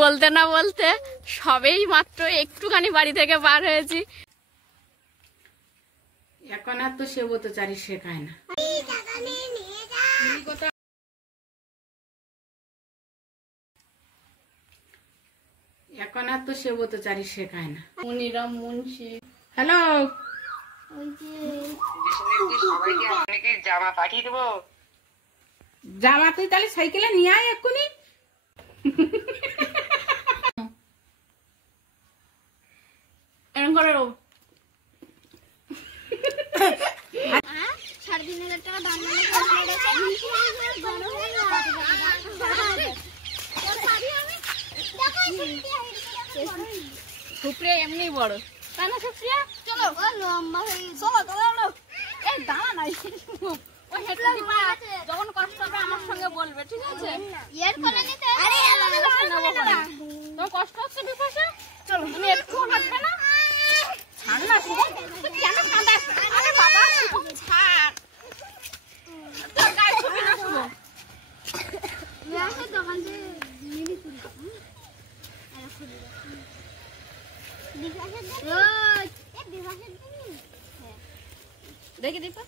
বলতে না বলতে সবেই মাত্র একটুখানি বাড়ি থেকে বার হয়েছি। এখন আর তো সেবতচারী শেখায় না। এখন আর তো সেবতচারী শেখায় না। মুনিরাম মুন্সি হ্যালো, জামা পাঠিয়ে দেবো। জামা তুই তাহলে সাইকেলে নিয়ে আয় এক্ষুনি। এরকম করে সুপ্রিয়া এমনি বড়, তাই না সুপ্রিয়া? চলো লম্বা হয়ে চলো চলো। এই দাঁড়া নাই, যখন কষ্ট হবে আমার সঙ্গে বলবে, ঠিক আছে? তোমার কষ্ট হচ্ছে বিপাশা? চলো, তুমি একটু হাঁটবে না? ছাড় না শুভ, কেন কাঁদাস? আরে বাবা শুভ ছাড়, তোর গায়ে ছবি না শুভ। দেখি দীপা।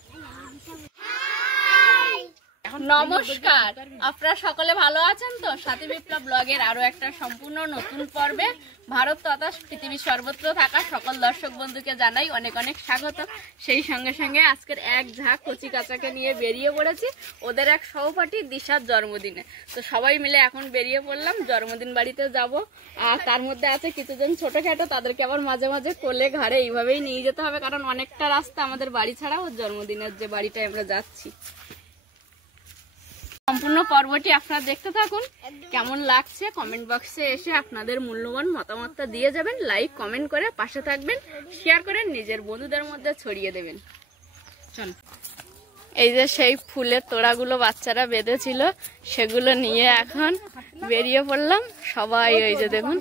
নমস্কার, আপনারা সকলে ভালো আছেন তো? সাথী বিপ্লব ব্লগের আরো একটা সম্পূর্ণ নতুন পর্বে ভারত তথা পৃথিবীর সর্বত্র থাকা সকল দর্শক বন্ধুকে জানাই অনেক অনেক স্বাগত। সেই সঙ্গে সঙ্গে আজকের এক ঝাঁক কচি কাচাকে নিয়ে বেরিয়ে পড়েছি ওদের এক সহপাঠী দিশার জন্মদিনে। তো সবাই মিলে এখন বেরিয়ে পড়লাম, জন্মদিন বাড়িতে যাব। আর তার মধ্যে আছে কিছুজন ছোটখাটো, তাদেরকে আবার মাঝে মাঝে কোলে ঘাড়ে এইভাবেই নিয়ে যেতে হবে, কারণ অনেকটা রাস্তা আমাদের বাড়ি ছাড়া ওর জন্মদিনের যে বাড়িটায় আমরা যাচ্ছি। সম্পূর্ণ পর্বটি আপনারা দেখতে থাকুন। কেমন লাগছে কমেন্ট বক্সে এসে আপনাদের মূল্যবান মতামতটা দিয়ে যাবেন, লাইক কমেন্ট করে পাশে থাকবেন, শেয়ার করে নিজের বন্ধুদের মধ্যে ছড়িয়ে দেবেন। চল, এই যে সেই ফুলের তোড়াগুলো বাচ্চারা বেঁধেছিল সেগুলো নিয়ে এখন বেরিয়ে পড়লাম সবাই। ওই যে দেখুন,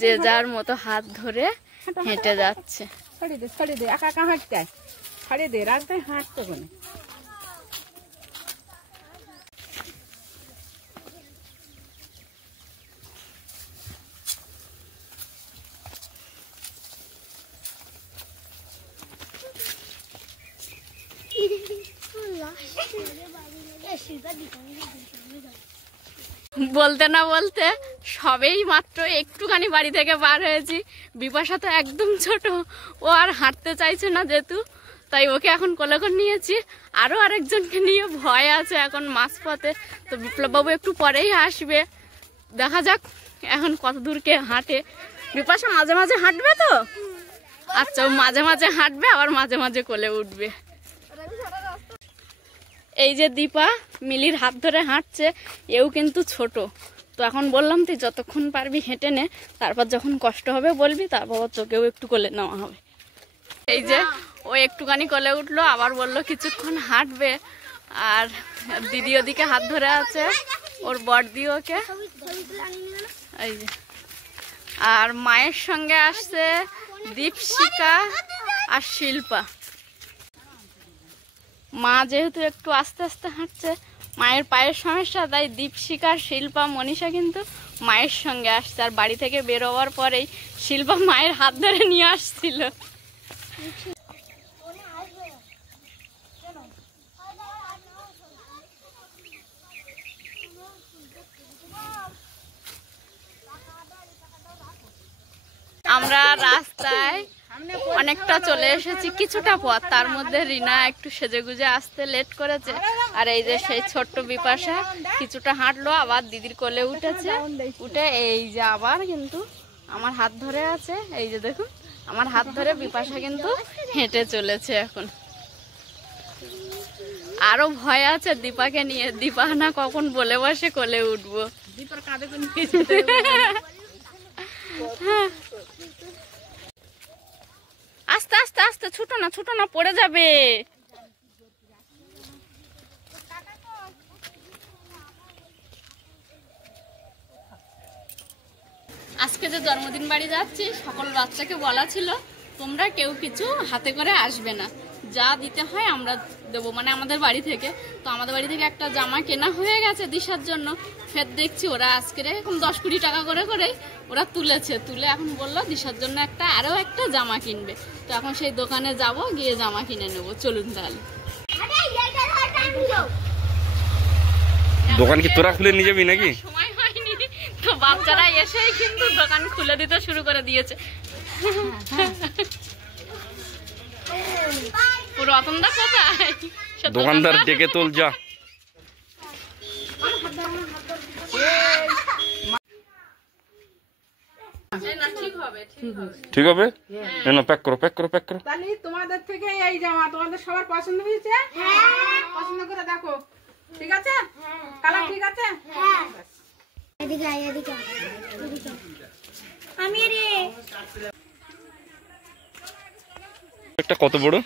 যে যার মতো হাত ধরে হেঁটে যাচ্ছে। ছড়িয়ে দে একা একা হাঁটতে, ছড়িয়ে দে, রাস্তায় হাঁটতে কোনে। বলতে না বলতে সবেই মাত্র একটুখানি বাড়ি থেকে বার হয়েছি। বিপাশা তো একদম ছোট, ও আর হাঁটতে চাইছে না যেহেতু, তাই ওকে এখন কোলে করে নিয়েছি। আরো আরেকজনকে নিয়ে ভয় আছে এখন মাঝপথে। তো বিপ্লব বাবু একটু পরেই আসবে, দেখা যাক এখন কত দূর কে হাঁটে। বিপাশা মাঝে মাঝে হাঁটবে তো? আচ্ছা, ও মাঝে মাঝে হাঁটবে আবার মাঝে মাঝে কোলে উঠবে। এই যে দীপা মিলির হাত ধরে হাঁটছে, এও কিন্তু ছোট। তো এখন বললাম তুই যতক্ষণ পারবি হেঁটে নে, তারপর যখন কষ্ট হবে বলবি, তারপর তোকেও একটু কোলে নেওয়া হবে। এই যে ও একটুখানি কোলে উঠলো, আবার বললো কিছুক্ষণ হাঁটবে। আর দিদি ওদিকে হাত ধরে আছে, ওর বড়দি ওকে। এই যে, আর মায়ের সঙ্গে আসছে দীপশিকা আর শিল্পা। মা যেহেতু একটু আস্তে আস্তে হাঁটছে, মায়ের পায়ের সমস্যা, তাই দীপশিকা, শিল্পা, মনীষা কিন্তু মায়ের সঙ্গে আসছে। আর বাড়ি থেকে বের হওয়ার পরেই শিল্পা মায়ের হাত ধরে নিয়ে আসছিল। আমরা রাস্তায় অনেকটা চলে এসেছি, কিছুটা পথ। তার মধ্যে রিনা একটু সেজেগুজে আসতে লেট করেছে। আর এই যে সেই ছোট্ট বিপাশা কিছুটা হাঁটলো, আবার দিদির কোলে উঠেছে, উঠে এই যে আবার কিন্তু আমার হাত ধরে আছে। এই যে দেখুন, আমার হাত ধরে বিপাশা কিন্তু হেঁটে চলেছে এখন। আরো ভয় আছে দীপাকে নিয়ে, দীপা না কখন বলে বসে কোলে উঠবো। দীপার কাঁধে আস্তে আস্তে আস্তে, ছুটো না পড়ে যাবে। আজকে যে জন্মদিন বাড়ি যাচ্ছি, সকল বাচ্চাকে বলা ছিল তোমরা কেউ কিছু হাতে করে আসবে না, যা দিতে হয় আমরা দেবো, মানে আমাদের বাড়ি থেকে। তো আমাদের বাড়ি থেকে একটা জামা কেনা হয়ে গেছে দিশার জন্য। ফের দেখছি ওরা আজকে এরকম 10-20 টাকা করে ওরা তুলে এখন বললো দিশার জন্য আরো একটা জামা কিনবে। তো এখন সেই দোকানে যাব, গিয়ে জামা কিনে নেবো। চলুন তাহলে। দোকান কি তোরা খুলে নিয়ে যাবি নাকি? সময় হয়নি তো বাচ্চারা এসেই কিন্তু দোকান খুলে দিতে শুরু করে দিয়েছে। রতনদা কোথায়? দোকানদার ডেকে তোল যা। ঠিক হবে, না প্যাক করো। তাহলে তোমাদের থেকে এই জামা তোমাদের সবার পছন্দ হয়েছে? পছন্দ করে দেখো, ঠিক আছে? কালার ঠিক আছে? একটা কত বড়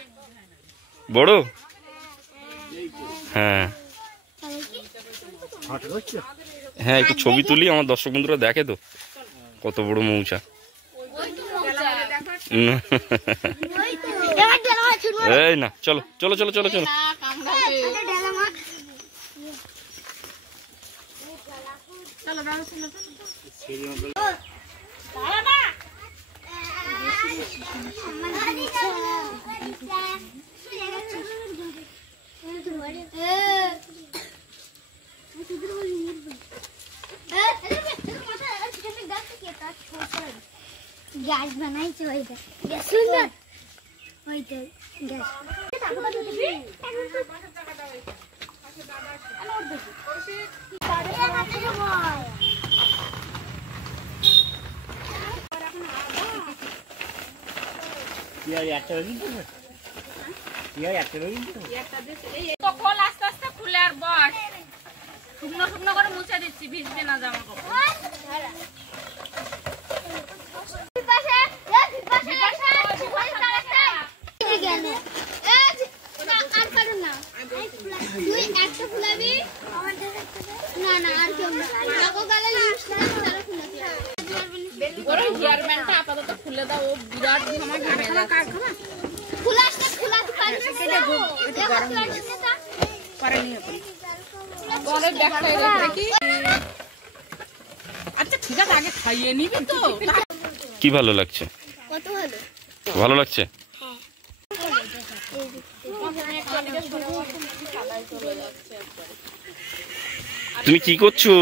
বড়? হ্যাঁ হ্যাঁ, একটু ছবি তুলি, আমার দর্শক বন্ধুরা দেখে তো কত বড় মৌচা। এই না, চলো চলো চলো চলো চলো। গ্যাস বানাইছে ওইটা গ্যাস সুন্দর ওইটা গ্যাস আস্তে আস্তে খুলে আর বস, শুকনো শুকনো করে মুছে দিচ্ছি, ভিজবে না জামা কাপড়। আপাতত খুলে দাও, ও বিরাট ঘামা ঘেমে যাচ্ছে। আচ্ছা ঠিক আছে, আগে খাইয়ে নিবি তো। কি ভালো লাগছে? কত ভালো ভালো লাগছে? তুমি কি করছো?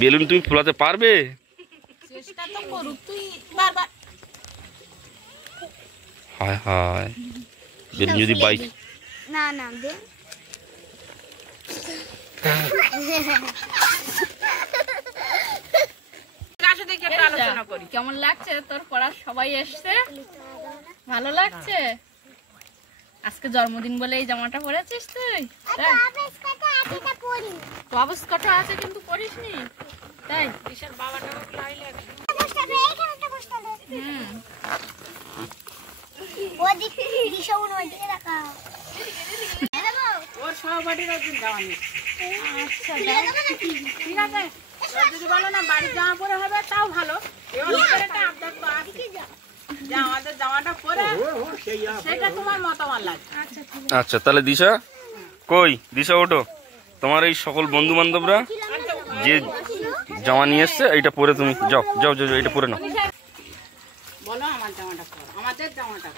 বেলুন তুমি ফোলাতে পারবে? চেষ্টা তো করুক, তুই বারবার। হায় হায়, বেলুন যদি বাইক না না দে আলোচনা করি। কেমন লাগছে তোর পড়া? সবাই এসছে, ভালো লাগছে? আজকে জন্মদিন বলে এই জামাটা পরেছিস তুই? বাবুস কাটা আছে কিন্তু পরিসনি, তাই? দিশার বাবাটা ওর সহপাঠীর একদিন জামা নিচ্ছে। ঠিক আছে, যদি বলো না বাড়ির জামা পরে হবে তাও ভালো। একটা আবদার তো আছে যে আমাদের জামাটা পরে, সেটা তোমার মতামত লাগবে। আচ্ছা তাহলে দিশা কই? দিশা ওঠো, তোমার এই সকল বন্ধু বান্ধবরা যে জামা নিয়ে এসছে এইটা পরে তুমি যাও যাও যাও, এইটা পরে নাও। বলো আমার জামাটা পরো, আমাদের জামাটা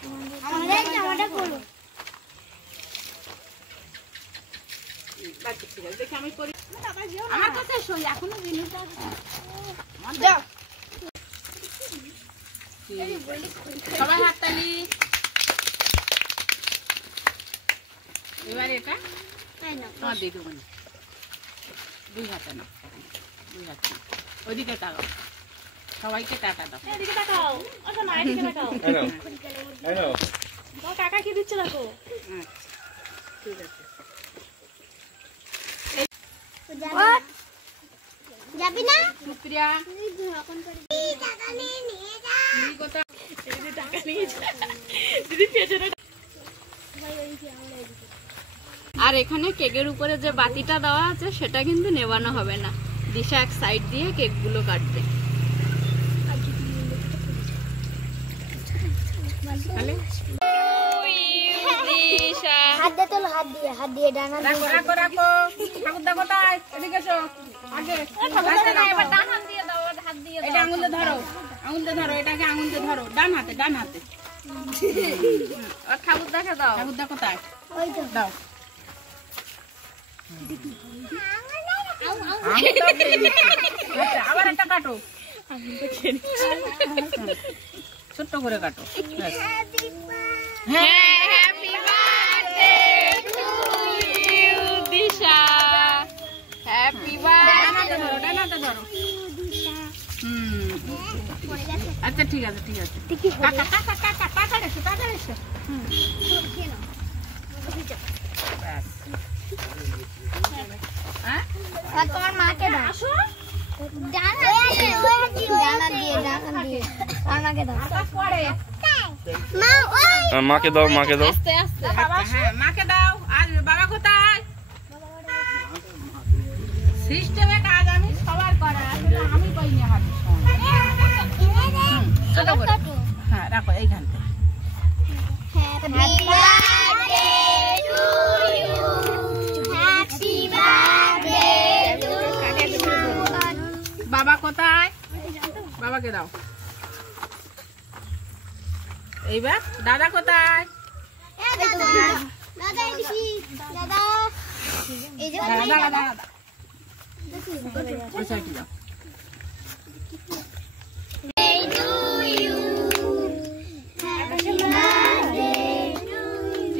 পরো। ঠিক আছে, দেখি আমি করি। আমার কাছে সই এখনো জিনিস সবাই হাততালি। এবার এটা তোমার দিয়ে দেবো না, দুই হাতে না, দুই হাতে না, ওইদিকে তাকাও, সবাইকে টাকা দাও। এদিকে তাকাও, আচ্ছা না এদিকে তাকাও। টাকা কি দিচ্ছে দেখো। ঠিক আছে, যাবি না? শুক্রিয়া। আর এখানে কেকের উপরে যে বাতিটা দেওয়া আছে সেটা কিন্তু নেবানো হবে না, দিশা এক সাইড দিয়ে কেকগুলো কাটবে। দিশা হাত দিয়ে তোলো, হাত দিয়ে ডানা রাখো রাখো রাখো। ঠাকুরদা কোথায়? এদিকে এসো। আগে রাস্তা রাখো। এবার ডান হাত দিয়ে দাও, হাত দিয়ে এটা আঙুল দিয়ে ধরো, আঙুল দিয়ে ধরো, এটাকে আঙুল দিয়ে ধরো, ডান হাতে ডান হাতে। আর ঠাকুর দেখে দাও। ঠাকুরদা কোথায়? ওই তো দাও। আচ্ছা, আবার একটা কাটো, ছোট্ট করে কাটো। ব্যাস। Happy birthday to you Disha, happy ডানাতে বার্থডে। ধরো, ডানাতে ধরো। আচ্ছা ঠিক আছে ঠিক আছে। কাকা কাকা কাকা কাকা এসো, কাকা এসো। ব্যাস। হ্যাঁ আর তোমার মাকে দাও, ডানা দিয়ে আর মাকে দাও। মা ওই মাকে দাও, মাকে দাও। আস্তে আস্তে। আচ্ছা, হ্যাঁ মাকে দাও। আর বাবা কোথায়? সিস্টেমে কাজ আমি সবার করা, আসলে আমি কইনি হাতে সময়। ছোট করে। হ্যাঁ রাখো এইখানটা। Happy birthday to you, happy birthday to you. বাবা কোথায়? বাবাকে দাও। এইবার দাদা কোথায়? দাদা এদিকে, দাদা এই যে দাদা দাদা দাদা ওই সাইডে দাও।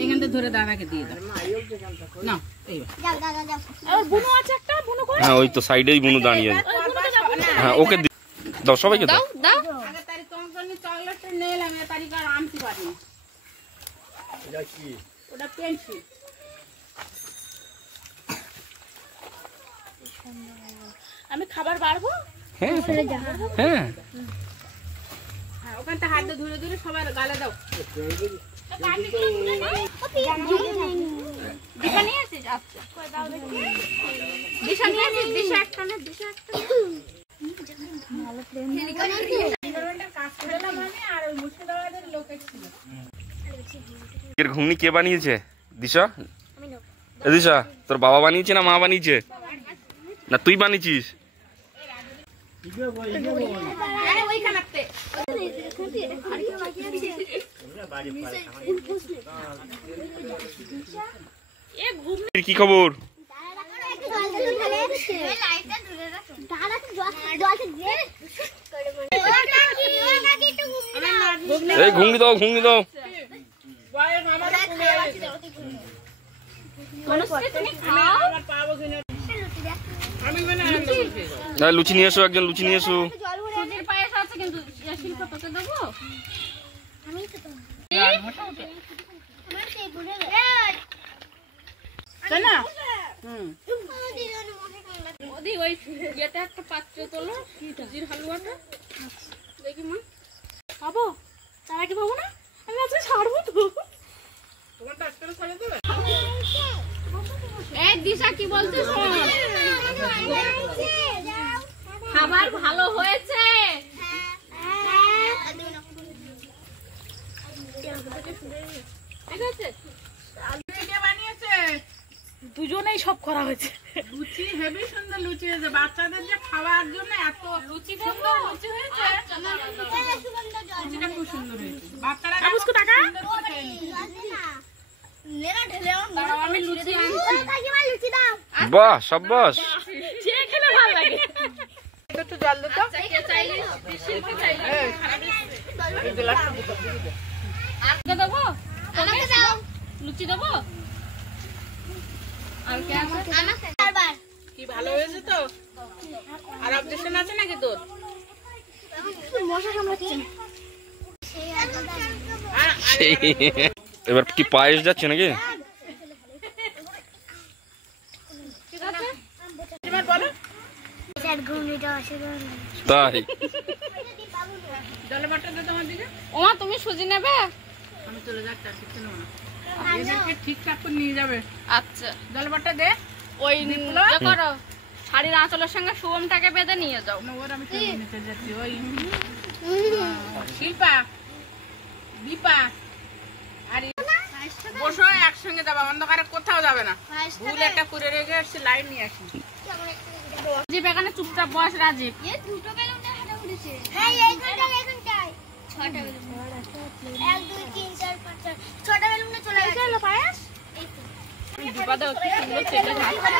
এইখানটা ধরে দাদাকে দিয়ে দাও। না এইবার যাও দাদা যাও। হ্যাঁ ওই তো সাইডেই বুনু দাঁড়িয়ে আছে। হ্যাঁ ওকে দাও, সবাইকে দাও। দাও। আগের তারিখ তোমার জন্য চকলেটটা নিয়ে এলাম, এ তারিখ আর আনতে পারিনি। ওটা পেন্সিল। আমি খাবার বাড়বো। হ্যাঁ হ্যাঁ হ্যাঁ ওখানটা হাত দিয়ে ধরে ধরে সবার গালে দাও। দিশা নিয়ে আসিস? আচ্ছা দিশা নিয়ে আসিস, দিশা একটা না, দিশা একটা। কাজ করে এলাম আমি, আর ওই মুর্শিদাবাদের লোকের ছিল। এর ঘুগনি কে বানিয়েছে? দিশা? এ দিশা, তোর বাবা বানিয়েছে না মা বানিয়েছে? না তুই বানিয়েছিস? আরে ওইখানটাতে কি খবর? এই ঘুগনি দাও, ঘুগনি দাও। তুমি খাও। আমি মানে আনন্দ করছি। হ্যাঁ লুচি নিয়ে এসো, একজন লুচি নিয়ে এসো। সুজির পায়েস আছে কিন্তু শিল্প তোকে দেবো। তাই না? হুম। ওদি ওই ইয়েটা একটা পাত্রে তোলো, সুজির হালুয়াটা দেখি মা। পাবো? তার আগে পাবো না? আমি আজকে ছাড়বো তো। তোমারটা আজকে করে দেবে? এই দিশা কি বলছিস? খাবার ভালো হয়েছে। ঠিক আছে। কে বানিয়েছে? দুজনেই সব করা হয়েছে। লুচি হেভি সুন্দর লুচি হয়েছে, বাচ্চাদের যে খাওয়ার জন্য এত লুচি সুন্দর লুচি হয়েছে। লুচিটা খুব সুন্দর হয়েছে, বাচ্চারা আবুসকো টাকা? সুন্দর করে খেয়ে নিচ্ছে। দাঁড়াও, আমি লুচি আনছি। বাহ সাব্বাস। যে খেলে ভালো লাগে। একটু জল দে তো। আচ্ছা, কে চাইলে? শিল্পী চাইলে? এই গ্লাসটা দিতে দিতে। আজকে দেবো? আমাকে দাও। লুচি দেবো? আর কে আছে? কি ভালো হয়েছে তো? আর অবজেকশন আছে নাকি তোর? এবার কি পায়েস যাচ্ছে নাকি? ঠিক আছে। এবার বলো। তাই জলে বাটা দে তোমার দিকে। ওমা তুমি সুজি নেবে? আমি চলে যাচ্ছি, আর কিছু নেবো না। এদেরকে ঠিকঠাক করে নিয়ে যাবে। আচ্ছা জলে বাটা দে। ওই ইয়ে করো, শাড়ির আঁচলের সঙ্গে শুভমটাকে বেঁধে নিয়ে যাও। না, ওর আমি চলে নিতে যাচ্ছি। ওই শিল্পা, দীপা আর বসো একসঙ্গে যাবা, অন্ধকারে কোথাও যাবে না। ভুল একটা করে রেখে এসছি, লাইট নিয়ে আসি। রাজীব এখানে চুপচাপ বস। রাজীব দুটো বেলুন উঠেছে। হ্যাঁ এইখানটায় 6টা বেলুন। 1 2 3 4 5 6 6টা বেলুনে চলে গেছে। চলো পায়াস। এই তো। দীপাদা কি সুন্দর চেটে খাচ্ছে।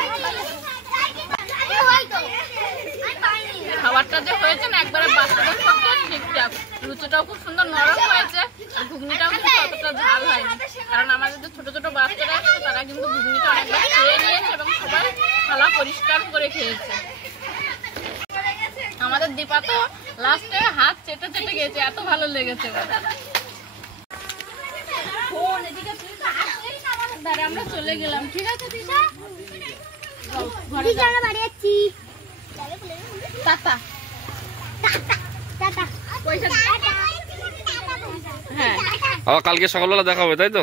খাবারটা যে হয়েছে না একবারে বাচ্চাদের সঙ্গে ঠিকঠাক। লুচিটাও খুব সুন্দর নরম হয়েছে, আর ঘুগনিটাও কিন্তু অতটা ঝাল হয়নি। কারণ আমাদের যে ছোট ছোট বাচ্চারা আছে তারা কিন্তু ঘুগনিটা অনেকবার খেয়ে নিয়েছে এবং সবাই থালা পরিষ্কার করে খেয়েছে। আমাদের দীপা তো লাস্টে হাত চেটে চেটে গেছে, এত ভালো লেগেছে। আমরা চলে গেলাম, ঠিক আছে দিশা? ঘরে যাও। আমরা বাড়ি যাচ্ছি। টাটা। টাটা। পয়সা হ্যাঁ আবার কালকে সকালবেলা দেখা হবে, তাই তো?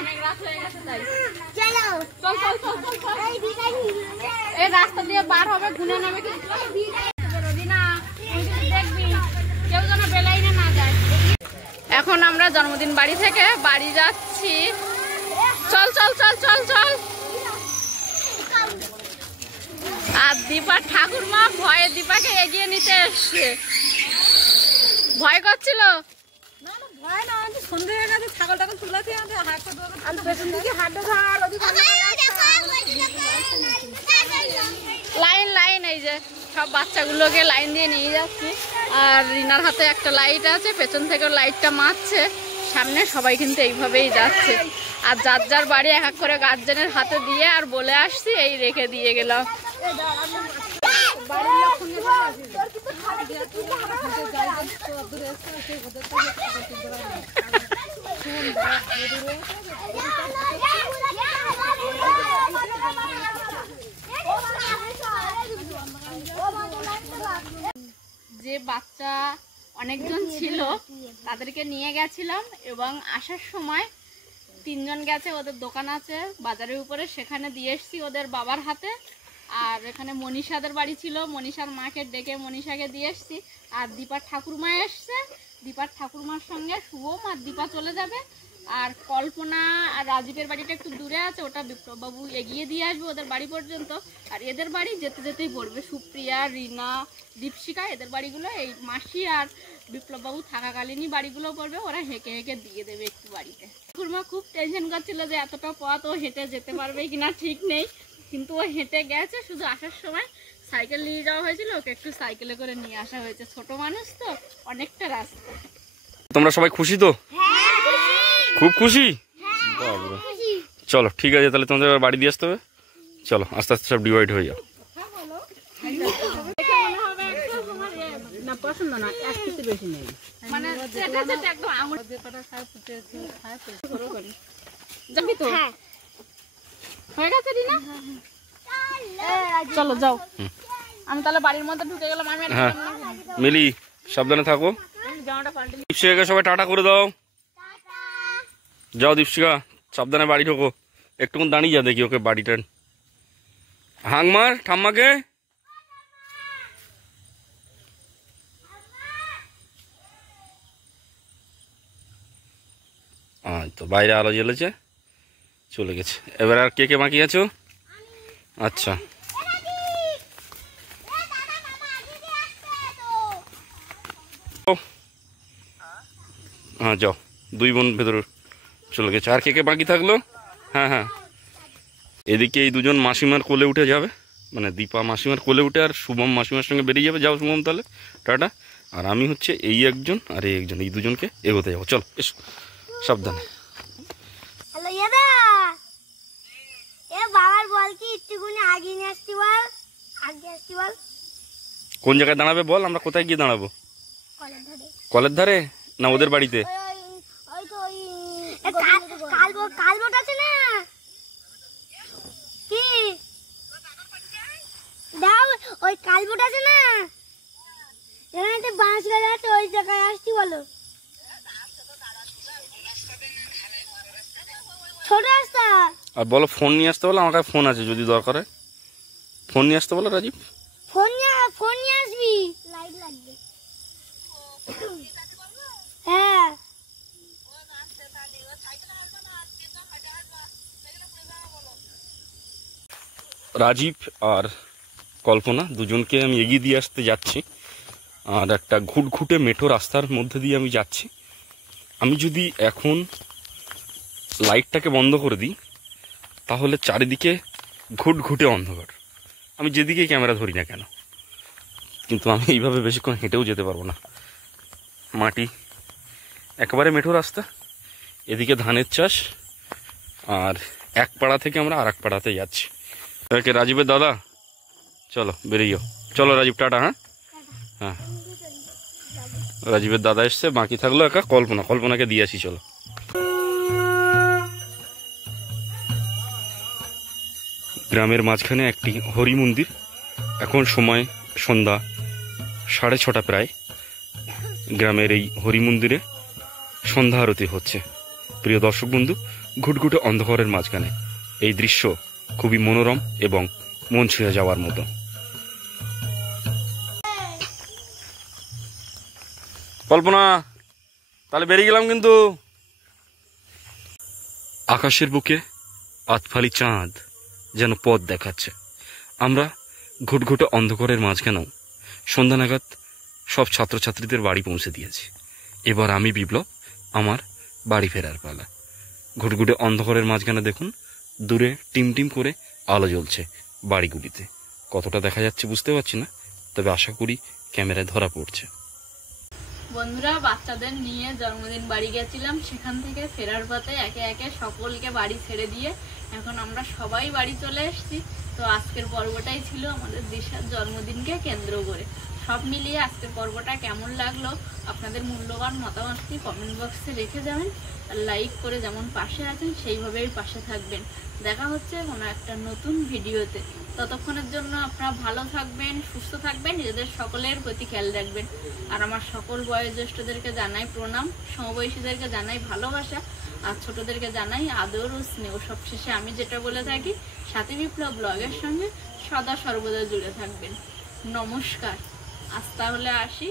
অনেক রাত হয়ে গেছে তাই। চলো। চল চল চল চল চল। এই বিদায় নিয়ে এই রাস্তা দিয়ে বার হবে, ঘুরে নেবে কিন্তু রবিনা দেখবি কেউ যেন বেলাইনে না যায়। এখন আমরা জন্মদিন বাড়ি থেকে বাড়ি যাচ্ছি। চল চল চল চল চল। আর দীপা ঠাকুরমা ভয়ে দীপাকে এগিয়ে নিতে এসছে। ভয় করছিল। লাইন লাইন এই যে সব বাচ্চাগুলোকে লাইন দিয়ে নিয়ে যাচ্ছি। আর রিনার হাতে একটা লাইট আছে, পেছন থেকে লাইটটা মারছে। সামনে সবাই কিন্তু এইভাবেই যাচ্ছে। আর যার যার বাড়ি এক এক করে গার্জেনের হাতে দিয়ে আর বলে আসছি, এই রেখে দিয়ে গেলাম। যে বাচ্চা অনেকজন ছিল তাদেরকে নিয়ে গেছিলাম এবং আসার সময় 3 জন গেছে, ওদের দোকান আছে বাজারের উপরে, সেখানে দিয়ে এসছি ওদের বাবার হাতে। আর এখানে মনীষাদের বাড়ি ছিল, মনীষার মাকে ডেকে মনীষাকে দিয়ে এসছি। আর দীপার ঠাকুরমা এসছে, দীপার ঠাকুরমার সঙ্গে শুভম আর দীপা চলে যাবে। আর কল্পনা আর রাজীবের বাড়িটা একটু দূরে আছে, ওটা বিপ্লববাবু এগিয়ে দিয়ে আসবে ওদের বাড়ি পর্যন্ত। আর এদের বাড়ি যেতে যেতেই পড়বে, সুপ্রিয়া, রিনা, দীপশিকা, এদের বাড়িগুলো এই মাসি আর বিপ্লববাবু থাকাকালীনই বাড়িগুলো পড়বে। ওরা হেঁকে হেঁকে দিয়ে দেবে একটু বাড়িতে। ঠাকুরমা খুব টেনশন করছিল যে এতটা পথ ও হেঁটে যেতে পারবে কিনা ঠিক নেই, কিন্তু ও হেঁটে গেছে। শুধু আসার সময় সাইকেল নিয়ে যাওয়া হয়েছিল, ওকে একটু সাইকেলে করে নিয়ে আসা হয়েছে। ছোট মানুষ তো, অনেকটা রাস্তা। তোমরা সবাই খুশি তো? খুব খুশি? বাবরে। চলো ঠিক আছে, তাহলে তোমাদের এবার বাড়ি দিয়ে আসতে হবে। চলো আস্তে আস্তে সব ডিভাইড হয়ে যাও। না পছন্দ না, এক কিছু বেশি নেই। মানে চেটে চেটে একদম আঙুল যাবি তো? হয়ে গেছে রিনা? চলো যাও। আমি তাহলে বাড়ির মধ্যে ঢুকে গেলাম। আমি হ্যাঁ মিলি, সাবধানে থাকো। জামাটা পাল্টে দীপশিকাকে সবাই টাটা করে দাও। যাও দীপশিকা, সাবধানে বাড়ি ঢোকো। একটুক্ষণ দাঁড়িয়ে যা, দেখি ওকে বাড়িটা হাংমার ঠাম্মাকে। তো বাইরে আলো জ্বলেছে, চলে গেছে। এবার আর কে কে বাকি আছো? আচ্ছা হ্যাঁ যাও, 2 বোন ভেতরে চলে গেছে। আর কে কে বাকি থাকলো? হ্যাঁ হ্যাঁ, এদিকে এই 2 জন মাসিমার কোলে উঠে যাবে, মানে দীপা মাসিমার কোলে উঠে আর শুভম মাসিমার সঙ্গে বেরিয়ে যাবে। যাও শুভম তাহলে টাটা। আর আমি হচ্ছে এই একজন আর এই একজন, এই 2 জনকে এগোতে যাবো। চলো এসো, সাবধানে। হ্যালো ইয়াদা, এ বাবার বল কি একটুখানি আগে নিয়ে আসতে বল, আগে আসতে বল। কোন জায়গায় দাঁড়াবে বল, আমরা কোথায় গিয়ে দাঁড়াবো? কলের ধারে। কলের ধারে না ওদের বাড়িতে? ওই তো ওই কালবোট আছে না কি? দাও ওই কালবোট আছে না, এখানে একটা বাঁশ গাছ আছে, ওই জায়গায় আসতে বলো। ছোট রাস্তা। আর বলো ফোন নিয়ে আসতে বলো, আমার কাছে ফোন আছে যদি দরকার হয়। ফোন নিয়ে আসতে বলো রাজীব। ফোন নিয়ে আসবি, লাইট লাগবে। হ্যাঁ রাজীব আর কল্পনা দুজনকে আমি এগিয়ে দিয়ে আসতে যাচ্ছি, আর একটা ঘুটঘুটে মেঠো রাস্তার মধ্যে দিয়ে আমি যাচ্ছি। আমি যদি এখন লাইটটাকে বন্ধ করে দিই তাহলে চারিদিকে ঘুটঘুটে অন্ধকার, আমি যেদিকে ক্যামেরা ধরি না কেন। কিন্তু আমি এইভাবে বেশিক্ষণ হেঁটেও যেতে পারবো না। মাটি একেবারে মেঠো রাস্তা, এদিকে ধানের চাষ, আর এক পাড়া থেকে আমরা আর এক পাড়াতে যাচ্ছি। ওকে রাজীবের দাদা, চলো বেরিয়েও, চলো রাজীব, টাটা। হ্যাঁ হ্যাঁ, রাজীবের দাদা এসছে, বাকি থাকলো একা কল্পনাকে দিয়ে আসি, চলো। গ্রামের মাঝখানে একটি হরি মন্দির। এখন সময় সন্ধ্যা 6:30 প্রায়। গ্রামের এই হরি মন্দিরে সন্ধ্যা আরতি হচ্ছে। প্রিয় দর্শক বন্ধু, ঘুটঘুটে অন্ধকারের মাঝখানে এই দৃশ্য খুবই মনোরম এবং মন ছুঁয়ে যাওয়ার মতো। কল্পনা, তাহলে বেরিয়ে গেলাম কিন্তু। আকাশের বুকে আতফালি চাঁদ যেন পথ দেখাচ্ছে। আমরা ঘুটঘুটে অন্ধকারের মাঝখানেও সন্ধ্যা নাগাদ সব ছাত্রছাত্রীদের বাড়ি পৌঁছে দিয়েছি। এবার আমি বিপ্লব, আমার বাড়ি ফেরার পালা। ঘুটঘুটে অন্ধকারের মাঝখানে দেখুন দূরে টিম করে আলো জ্বলছে বাড়িগুলিতে। কতটা দেখা যাচ্ছে বুঝতে পারছি না, তবে আশা করি ক্যামেরায় ধরা পড়ছে। বন্ধুরা, বাচ্চাদের নিয়ে জন্মদিন বাড়ি গেছিলাম, সেখান থেকে ফেরার পথে একে একে সকলকে বাড়ি ছেড়ে দিয়ে এখন আমরা সবাই বাড়ি চলে এসেছি। তো আজকের পর্বটাই ছিল আমাদের দিশার জন্মদিনকে কেন্দ্র করে। সব মিলিয়ে আজকের পর্বটা কেমন লাগলো আপনাদের মূল্যবান মতামতটি কমেন্ট বক্সে রেখে যাবেন, আর লাইক করে যেমন পাশে আছেন সেইভাবেই পাশে থাকবেন। দেখা হচ্ছে কোনো একটা নতুন ভিডিওতে। ততক্ষণের জন্য আপনারা ভালো থাকবেন, সুস্থ থাকবেন, নিজেদের সকলের প্রতি খেয়াল রাখবেন। আর আমার সকল বয়োজ্যেষ্ঠদেরকে জানাই প্রণাম, সমবয়সীদেরকে জানাই ভালোবাসা, আর ছোটদেরকে জানাই আদর ও স্নেহ। সবশেষে আমি যেটা বলে থাকি, সাথী বিপ্লব ব্লগের সঙ্গে সদা সর্বদা জুড়ে থাকবেন। নমস্কার, আজ তাহলে আসি।